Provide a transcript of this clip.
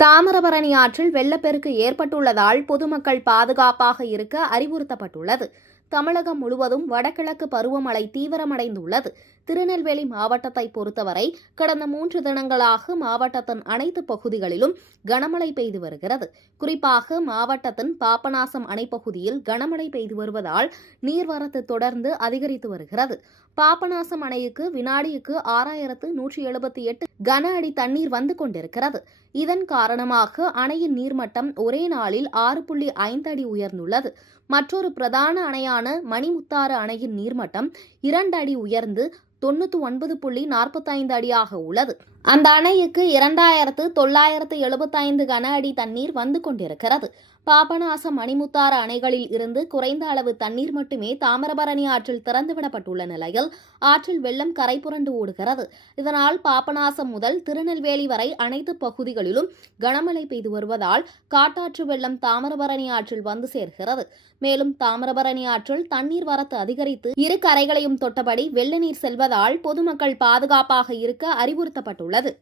தாமிரபரணி ஆற்றில் வெள்ளப்பெருக்கு ஏற்பட்டுள்ளதால் பொதுமக்கள் பாதுகாப்பாக இருக்க அறிவுறுத்தப்பட்டுள்ளது. தமிழகம் முழுவதும் வடகிழக்கு பருவமழை தீவிரமடைந்துள்ளது. திருநெல்வேலி மாவட்டத்தை பொறுத்தவரை கடந்த 3 தினங்களாக மாவட்டத்தின் அனைத்து பகுதிகளிலும் கனமழை பெய்து வருகிறது. குறிப்பாக மாவட்டத்தின் பாபநாசம் அணைப்பகுதியில் கனமழை பெய்து வருவதால் நீர்வரத்து தொடர்ந்து அதிகரித்து வருகிறது. பாபநாசம் அணைக்கு வினாடிக்கு 6178 கன அடி தண்ணீர் வந்து கொண்டிருக்கிறது. இதன் காரணமாக அணையின் நீர்மட்டம் ஒரே நாளில் 6.5 அடி உயர்ந்துள்ளது. மற்றொரு பிரதான அணையான மணிமுத்தாறு அணையின் நீர்மட்டம் 2 அடி உயர்ந்து 99.45 அடியாக உள்ளது. அந்த அணைக்கு 2975 கன அடி தண்ணீர் வந்து கொண்டிருக்கிறது. பாபநாசம் மணிமுத்தாறு அணைகளில் இருந்து குறைந்த அளவு தண்ணீர் மட்டுமே தாமிரபரணி ஆற்றில் திறந்துவிடப்பட்டுள்ள நிலையில் ஆற்றில் வெள்ளம் கரை புரண்டு ஓடுகிறது. இதனால் பாபநாசம் முதல் திருநெல்வேலி வரை அனைத்து பகுதிகளிலும் கனமழை பெய்து வருவதால் காட்டாற்று வெள்ளம் தாமிரபரணி ஆற்றில் வந்து சேர்கிறது. மேலும் தாமிரபரணி ஆற்றில் தண்ணீர் வரத்து அதிகரித்து இரு கரைகளையும் தொட்டபடி வெள்ள நீர் செல்வதால் பொதுமக்கள் பாதுகாப்பாக இருக்க அறிவுறுத்தப்பட்டுள்ளது.